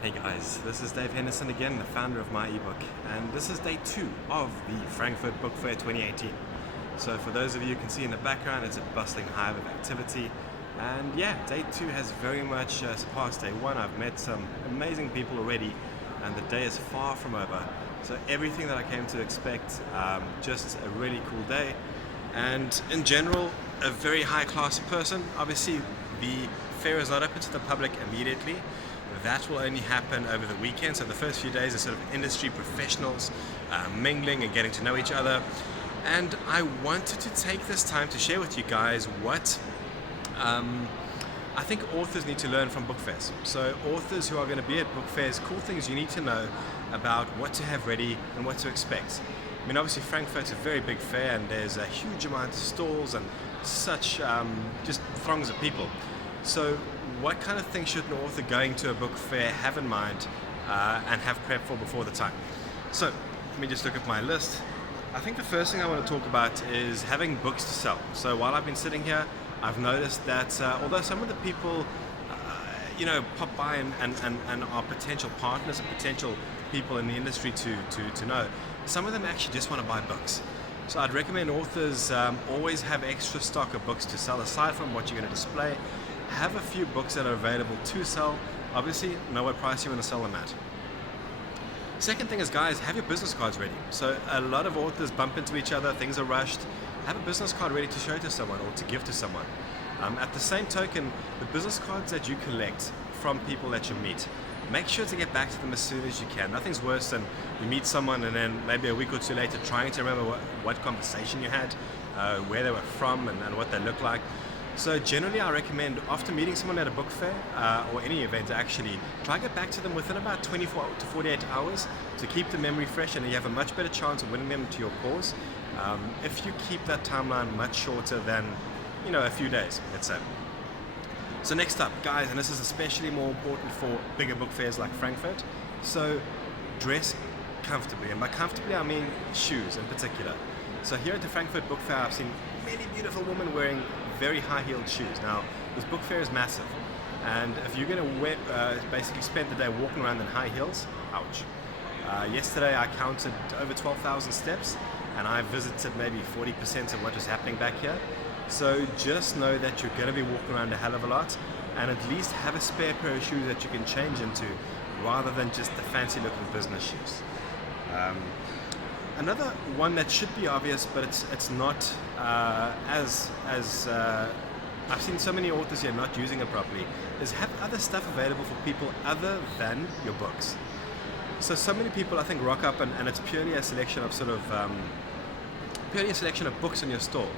Hey guys, this is Dave Henderson again, the founder of MYeBook, and this is day 2 of the Frankfurt Bookfair 2018. So for those of you who can see in the background, it's a bustling hive of activity, and yeah, day 2 has very much surpassed day 1. I've met some amazing people already, and the day is far from over. So everything that I came to expect, just a really cool day, and in general, a very high class person. Obviously, the fair is not open to the public immediately. That will only happen over the weekend, so the first few days are sort of industry professionals mingling and getting to know each other. And I wanted to take this time to share with you guys what I think authors need to learn from book fairs. So authors who are going to be at book fairs, cool things you need to know about what to have ready and what to expect. I mean, obviously Frankfurt's a very big fair and there's a huge amount of stalls and such just throngs of people. So what kind of things should an author going to a book fair have in mind and have prep for before the time? So let me just look at my list. I think the first thing I want to talk about is having books to sell. So while I've been sitting here, I've noticed that although some of the people pop by and are potential partners and potential people in the industry to know, some of them actually just want to buy books. So I'd recommend authors always have extra stock of books to sell aside from what you're going to display. Have a few books that are available to sell. Obviously, know what price you want to sell them at. Second thing is, guys, have your business cards ready. So a lot of authors bump into each other, things are rushed. Have a business card ready to show to someone or to give to someone. At the same token, the business cards that you collect from people that you meet, make sure to get back to them as soon as you can. Nothing's worse than you meet someone and then maybe a week or two later trying to remember what conversation you had, where they were from and what they look like. So generally I recommend after meeting someone at a book fair or any event actually, try to get back to them within about 24 to 48 hours to keep the memory fresh, and you have a much better chance of winning them to your cause if you keep that timeline much shorter than a few days, let's say. So next up, guys, and this is especially more important for bigger book fairs like Frankfurt, so dress comfortably, and by comfortably I mean shoes in particular. So here at the Frankfurt Book Fair I've seen many beautiful women wearing very high-heeled shoes. Now, this book fair is massive, and if you're going to basically spend the day walking around in high heels, ouch. Yesterday I counted over 12,000 steps, and I visited maybe 40% of what was happening back here. So just know that you're going to be walking around a hell of a lot, and at least have a spare pair of shoes that you can change into, rather than just the fancy-looking business shoes. Another one that should be obvious, but it's not as I've seen so many authors here not using it properly, is have other stuff available for people other than your books. So many people I think rock up and it's purely a selection of purely a selection of books in your store.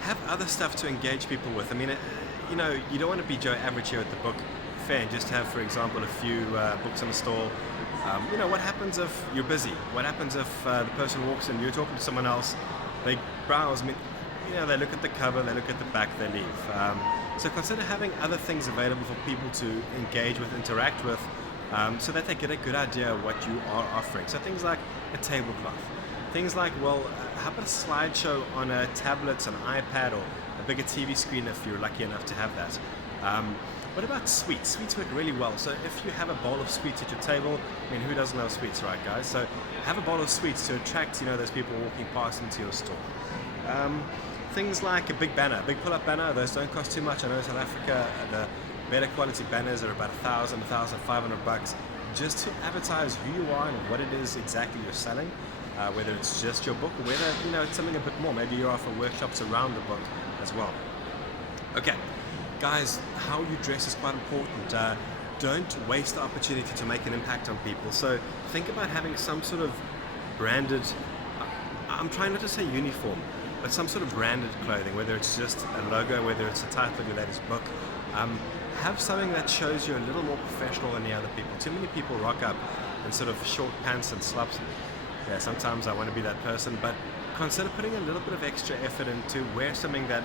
Have other stuff to engage people with. I mean, you don't want to be Joe Average here at the book fair and just have, for example, a few books on the stall. What happens if you're busy? What happens if the person walks in, you're talking to someone else, they browse, they look at the cover, they look at the back, they leave. So consider having other things available for people to engage with, interact with, so that they get a good idea of what you are offering. So things like a tablecloth. Things like, how about a slideshow on a tablet, an iPad, or a bigger TV screen if you're lucky enough to have that. What about sweets? Sweets work really well. So if you have a bowl of sweets at your table, I mean, who doesn't love sweets, right, guys? So have a bowl of sweets to attract, those people walking past into your store. Things like a big banner, a big pull-up banner. Those don't cost too much. I know in South Africa, the better quality banners are about $1,000, $1,500, just to advertise who you are and what it is exactly you're selling. Whether it's just your book or whether, it's something a bit more. Maybe you offer workshops around the book as well. Okay. Guys, how you dress is quite important. Don't waste the opportunity to make an impact on people. So think about having some sort of branded, I'm trying not to say uniform, but some sort of branded clothing, whether it's just a logo, whether it's the title of your latest book. Have something that shows you're a little more professional than the other people. Too many people rock up in sort of short pants and slops. Yeah, sometimes I want to be that person, but consider putting a little bit of extra effort into wear something that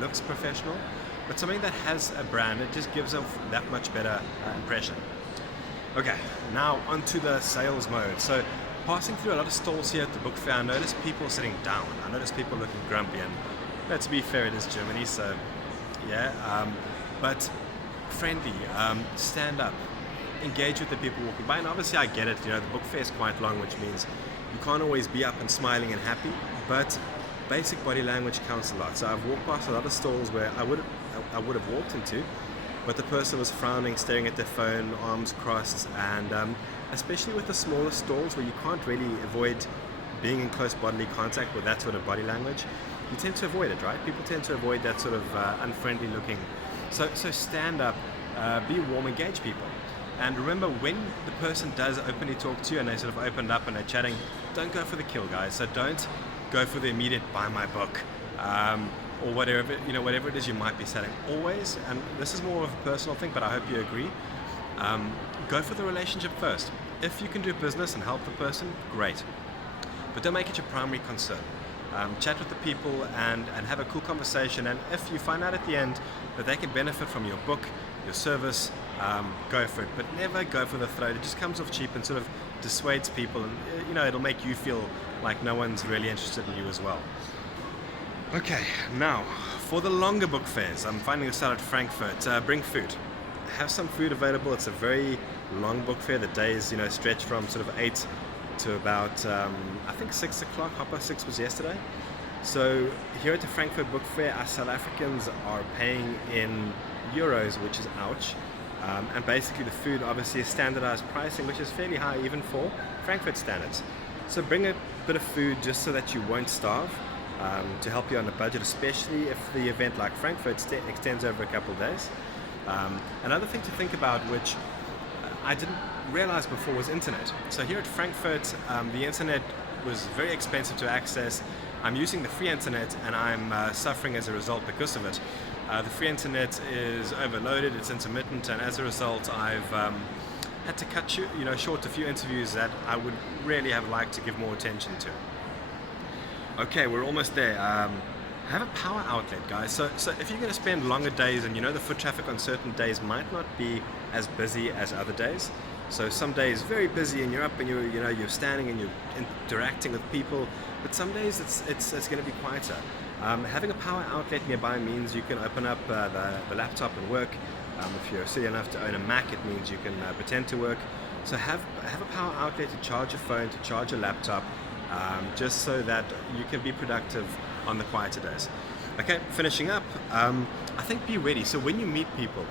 looks professional, but something that has a brand. It just gives off that much better impression. Okay, now onto the sales mode. So passing through a lot of stalls here at the book fair, I noticed people sitting down. I noticed people looking grumpy, and to be fair, it is Germany, so yeah, but friendly, stand up. engage with the people walking by. And obviously I get it, the book fair is quite long, which means you can't always be up and smiling and happy, but basic body language counts a lot. So I've walked past a lot of stalls where I would have walked into, but the person was frowning, staring at their phone, arms crossed, and especially with the smaller stalls where you can't really avoid being in close bodily contact with that sort of body language, you tend to avoid it, right? People tend to avoid that sort of unfriendly looking. So stand up, be warm, engage people. And remember, when the person does openly talk to you and they sort of opened up and they're chatting, don't go for the kill, guys. So don't go for the immediate buy my book, or whatever it is you might be selling. Always, and this is more of a personal thing, but I hope you agree, go for the relationship first. If you can do business and help the person, great. But don't make it your primary concern. Chat with the people and have a cool conversation, and if you find out at the end that they can benefit from your book, your service, go for it, but never go for the throat. It just comes off cheap and sort of dissuades people, and it'll make you feel like no one's really interested in you as well. Okay, now for the longer book fairs, I'm finding this out at Frankfurt. Bring food. Have some food available. It's a very long book fair. The days stretch from sort of 8 to about I think 6 o'clock. 6:30 was yesterday. So here at the Frankfurt Book Fair, us South Africans are paying in euros, which is ouch. And basically the food obviously is standardized pricing, which is fairly high even for Frankfurt standards. So bring a bit of food just so that you won't starve, to help you on the budget, especially if the event like Frankfurt extends over a couple of days. Another thing to think about, which I didn't realize before, was internet. So here at Frankfurt, the internet was very expensive to access. I'm using the free internet and I'm suffering as a result because of it. The free internet is overloaded, it's intermittent, and as a result I've had to cut short a few interviews that I would really have liked to give more attention to. Okay, we're almost there. Have a power outlet, guys. So if you're going to spend longer days, and the foot traffic on certain days might not be as busy as other days. So some days very busy and you're up and you're standing and you're interacting with people, but some days it's going to be quieter. Having a power outlet nearby means you can open up the laptop and work. If you're silly enough to own a Mac, it means you can pretend to work. So have a power outlet to charge your phone, to charge your laptop, just so that you can be productive on the quieter days. Okay, finishing up, I think be ready. So when you meet people,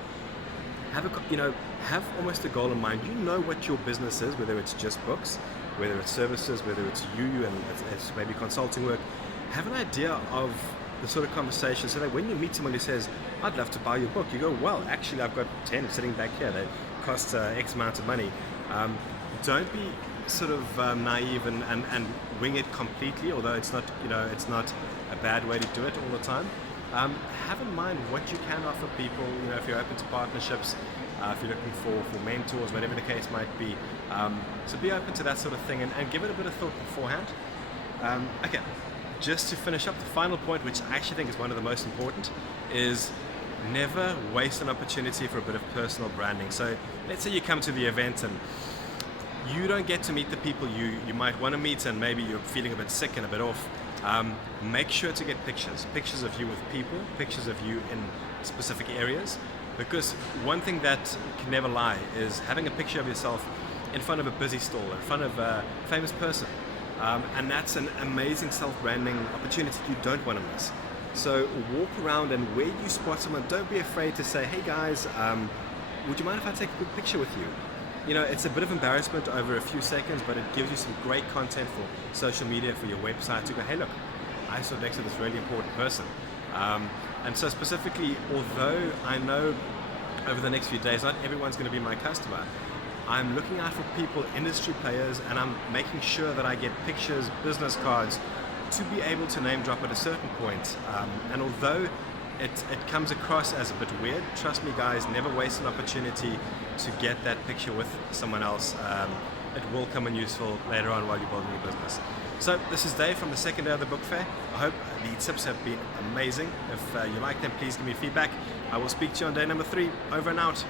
have almost a goal in mind. You know what your business is, whether it's just books, whether it's services, whether it's you and it's maybe consulting work. Have an idea of the sort of conversation, so that when you meet someone who says, I'd love to buy your book, you go, well, actually I've got 10 sitting back here, they cost X amount of money. Don't be sort of naive and wing it completely, although it's not a bad way to do it all the time. Have in mind what you can offer people, if you're open to partnerships, if you're looking for mentors, whatever the case might be. So be open to that sort of thing and give it a bit of thought beforehand. Okay, just to finish up, the final point, which I actually think is one of the most important, is never waste an opportunity for a bit of personal branding. So let's say you come to the event and you don't get to meet the people you might want to meet, and maybe you're feeling a bit sick and a bit off. Make sure to get pictures of you with people, pictures of you in specific areas, because one thing that can never lie is having a picture of yourself in front of a busy stall, in front of a famous person, and that's an amazing self-branding opportunity you don't want to miss. So walk around, and where you spot someone, don't be afraid to say, hey guys, would you mind if I take a quick picture with you? It's a bit of embarrassment over a few seconds, but it gives you some great content for social media, for your website, to go, hey look, I stood next to this really important person. And so specifically, although I know over the next few days not everyone's going to be my customer, I'm looking out for people, industry players, and I'm making sure that I get pictures, business cards, to be able to name drop at a certain point. And although it comes across as a bit weird, trust me guys, never waste an opportunity to get that picture with someone else. It will come in useful later on while you're building your business. So this is Dave from the second day of the book fair. I hope the tips have been amazing. If you like them, please give me feedback. I will speak to you on day number 3. Over and out.